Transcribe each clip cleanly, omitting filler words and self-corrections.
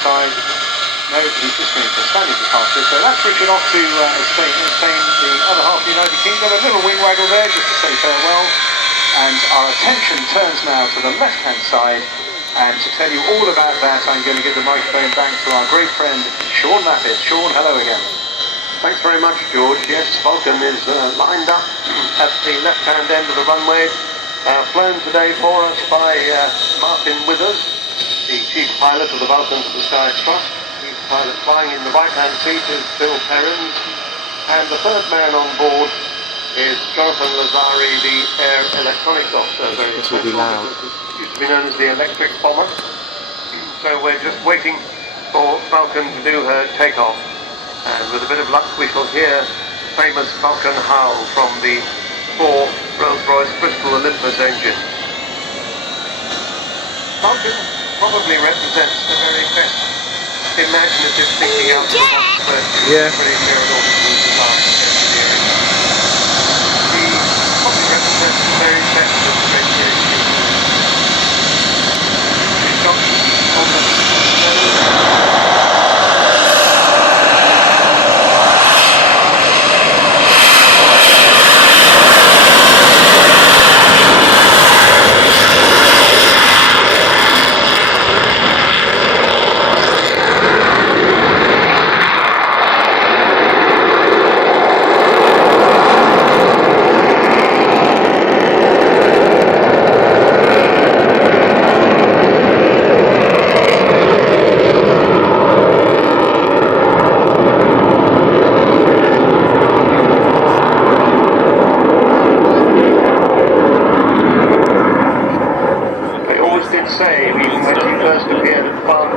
side. Nobody's listening to standing departure, so that's switching off to obtain the other half of the United Kingdom. A little wing waggle there just to say farewell. And our attention turns now to the left-hand side. And to tell you all about that, I'm going to give the microphone back to our great friend, Sean Lapid. Sean, hello again. Thanks very much, George. Yes, Vulcan is lined up at the left-hand end of the runway, flown today for us by Martin Withers, the chief pilot of the Vulcan to the Skies Trust. Chief pilot flying in the right-hand seat is Bill Perrins, and the third man on board is Jonathan Lazari, the air electronics officer. This will be loud. Used to be known as the electric bomber. So we're just waiting for Vulcan to do her takeoff. And with a bit of luck we shall hear famous Vulcan howl from the 4 Rolls-Royce Bristol Olympus engine. Vulcan probably represents the very best imaginative thinking out of the box that British aeronautical design engineering. He probably represents the very best of the French engineering. She's got on the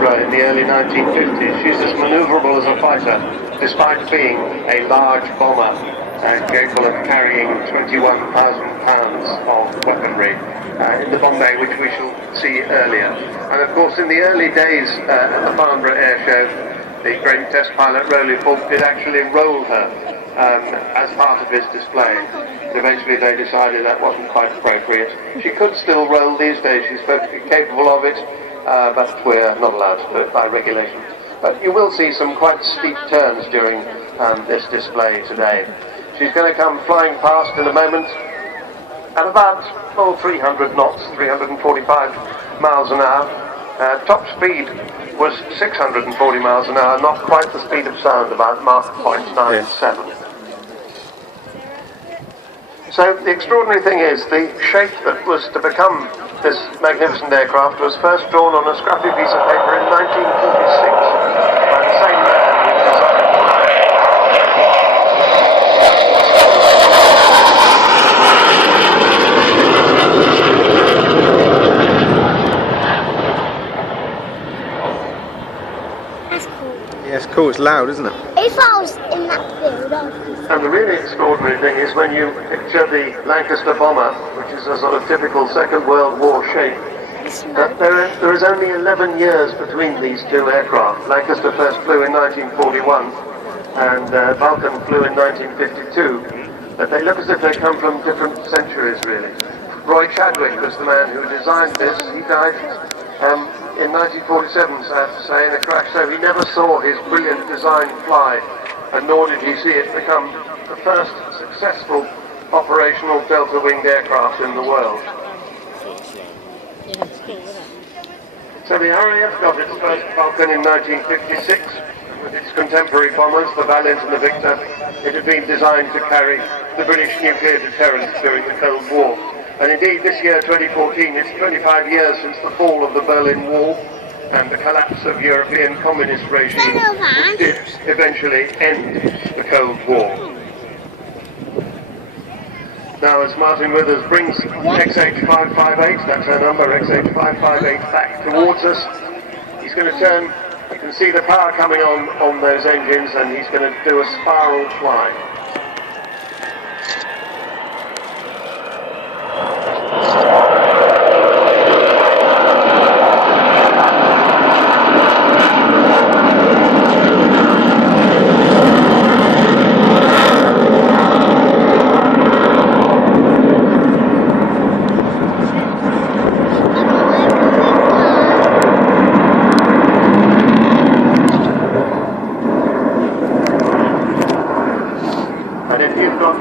in the early 1950s, she's as maneuverable as a fighter, despite being a large bomber and capable of carrying 21,000 pounds of weaponry in the bomb bay, which we shall see earlier. And of course, in the early days at the Farnborough Air Show, the great test pilot Rowley Fulk did actually roll her as part of his display. But eventually they decided that wasn't quite appropriate. She could still roll these days, she's perfectly capable of it. But we're not allowed to do it by regulation. But you will see some quite steep turns during this display today. She's going to come flying past in a moment at about 300 knots, 345 miles an hour. Top speed was 640 miles an hour, not quite the speed of sound, about Mach 0.97. So the extraordinary thing is, the shape that was to become this magnificent aircraft was first drawn on a scrappy piece of paper in 1946 by the same man who designed That's cool. Yeah, it's cool, it's loud, isn't it? If I was in that field, I could. And the really extraordinary thing is when you picture the Lancaster bomber, which is a sort of typical Second World War shape, that there is only 11 years between these two aircraft. Lancaster first flew in 1941 and Vulcan flew in 1952. But they look as if they come from different centuries, really. Roy Chadwick was the man who designed this. He died in 1947, sad to say, in a crash, so he never saw his brilliant design fly, and nor did he see it become the first successful operational delta-winged aircraft in the world. So the RAF got its first Vulcan in 1956. With its contemporary bombers, the Valiant and the Victor, it had been designed to carry the British nuclear deterrence during the Cold War. And indeed, this year, 2014, it's 25 years since the fall of the Berlin Wall and the collapse of European communist regime, which did eventually end the Cold War. Now, as Martin Withers brings XH558, that's her number, XH558, back towards us, he's going to turn. You can see the power coming on those engines, and he's going to do a spiral fly.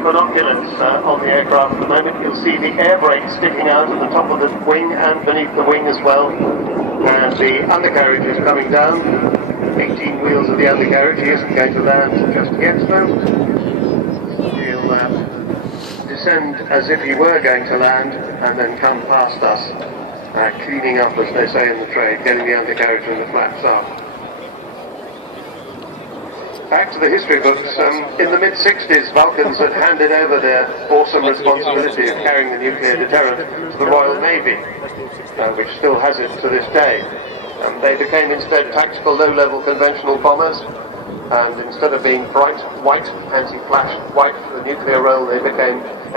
binoculars on the aircraft at the moment. You'll see the air brake sticking out at the top of the wing and beneath the wing as well. And the undercarriage is coming down. 18 wheels of the undercarriage. He isn't going to land just yet, though. He'll descend as if he were going to land and then come past us, cleaning up, as they say in the trade, getting the undercarriage and the flaps up. Back to the history books, in the mid-60s, Vulcans had handed over their awesome responsibility of carrying the nuclear deterrent to the Royal Navy, which still has it to this day. They became instead tactical low-level conventional bombers, and instead of being bright white, anti-flash white for the nuclear role, they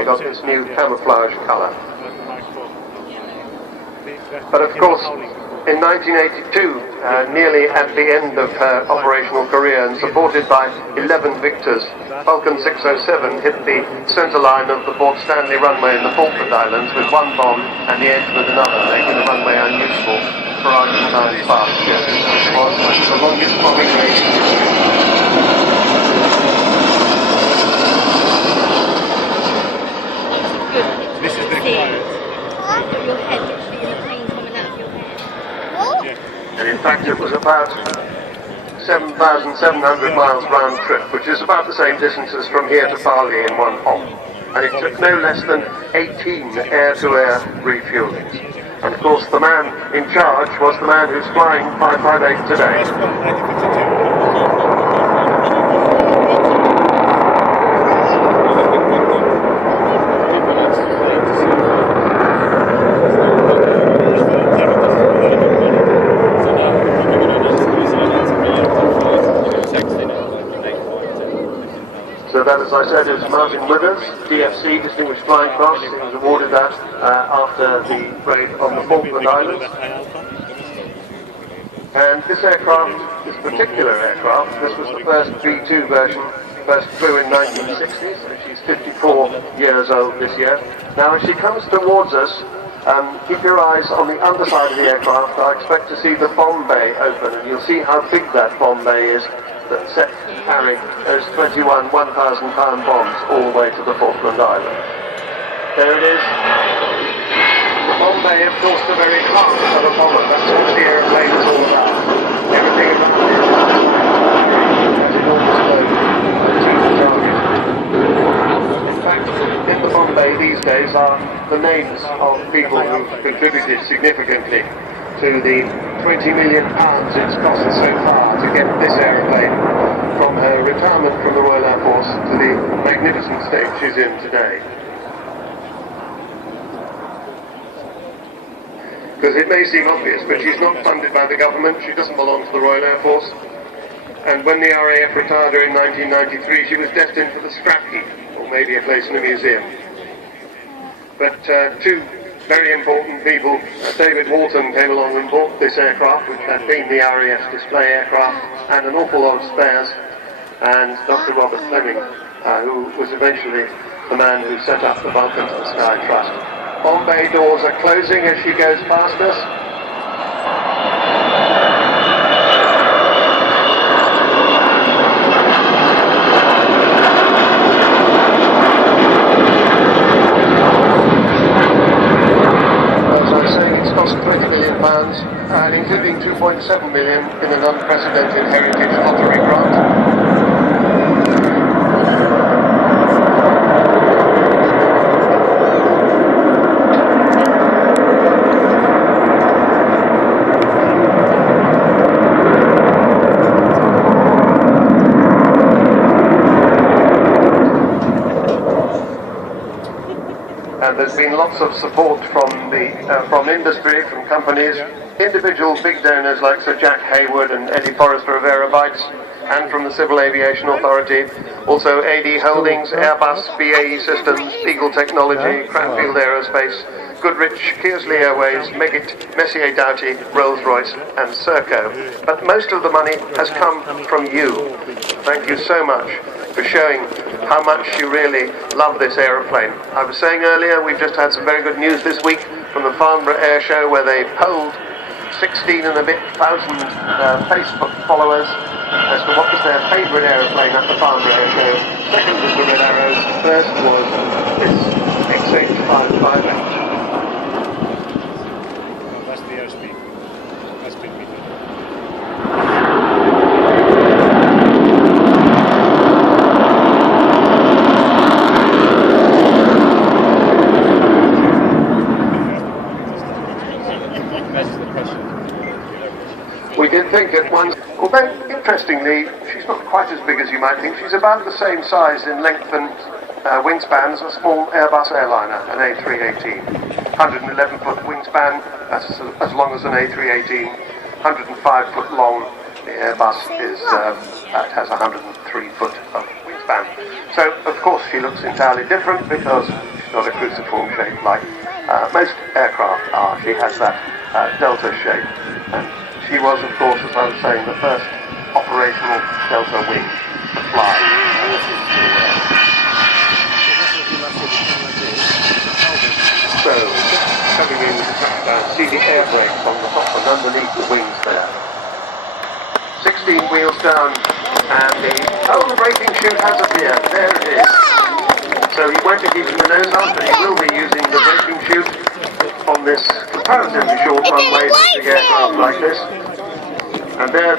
got this new camouflage colour. But of course, in 1982, nearly at the end of her operational career and supported by 11 victors, Vulcan 607 hit the centre line of the Port Stanley runway in the Falkland Islands with one bomb and the edge with another, making the runway unusable for Argentine fast jets. It was the longest bombing range in history. This is the climate. Your head literally in the plane coming out of your head. And in fact it was about 7,700 miles round trip, which is about the same distance as from here to Bali in one hop. And it took no less than 18 air-to-air refuelings. And of course the man in charge was the man who's flying 558 today. So that, as I said, is Martin Withers, DFC, Distinguished Flying Cross. He was awarded that after the raid on the Falkland Islands. And this aircraft, this particular aircraft, this was the first V2 version, first flew in 1960s, and she's 54 years old this year. Now, as she comes towards us, keep your eyes on the underside of the aircraft. I expect to see the bomb bay open, and you'll see how big that bomb bay is that's set to carry those 21 1,000-pound bombs all the way to the Falkland Islands. There it is. The bomb bay, of course, the very heart of a bomber. That's what the aeroplane is all about. Everything about it has enormous load to the target. In fact, in the bomb bay these days are the names of people who've contributed significantly to the 20 million pounds it's cost so far to get this aeroplane from her retirement from the Royal Air Force to the magnificent state she's in today. Because it may seem obvious, but she's not funded by the government, she doesn't belong to the Royal Air Force, and when the RAF retired her in 1993, she was destined for the scrap heap, or maybe a place in a museum. But two very important people, David Walton came along and bought this aircraft, which had been the RAF's display aircraft, and an awful lot of spares, and Dr. Robert Fleming, who was eventually the man who set up the Vulcan to the Sky Trust. Bomb bay doors are closing as she goes past us. Cost £20 million, including £2.7 million in an unprecedented heritage lottery grant. And there's been lots of support from industry, from companies, individual big donors like Sir Jack Hayward and Eddie Forrester of Aerobytes, and from the Civil Aviation Authority, also AD Holdings, Airbus, BAE Systems, Eagle Technology, Cranfield Aerospace, Goodrich, Kearsley Airways, Meggitt, Messier Doughty, Rolls-Royce and Serco. But most of the money has come from you. Thank you so much for showing how much you really love this aeroplane. I was saying earlier, we've just had some very good news this week from the Farnborough Air Show, where they polled 16 and a bit thousand Facebook followers as to what was their favourite aeroplane at the Farnborough show. Second was the Red Arrows, first was this XH-55H. That's the airspeed. That's been meter. We did think at once, although interestingly, she's not quite as big as you might think. She's about the same size in length and wingspan as a small Airbus airliner, an A318. 111-foot wingspan, that's as long as an A318. 105-foot long. The Airbus has 103-foot of wingspan. So, of course, she looks entirely different because she's not a cruciform shape like most aircraft are. She has that delta shape. And she was, of course, as I was saying, the first operational delta wing to fly. So, coming in with the touchdown, see the air brakes on the top and underneath the wings there. 16 wheels down, and the braking chute has appeared. There it is. So he won't be keeping the nose up, but he will be using the braking chute on this comparatively short runway for big aircraft like this. And there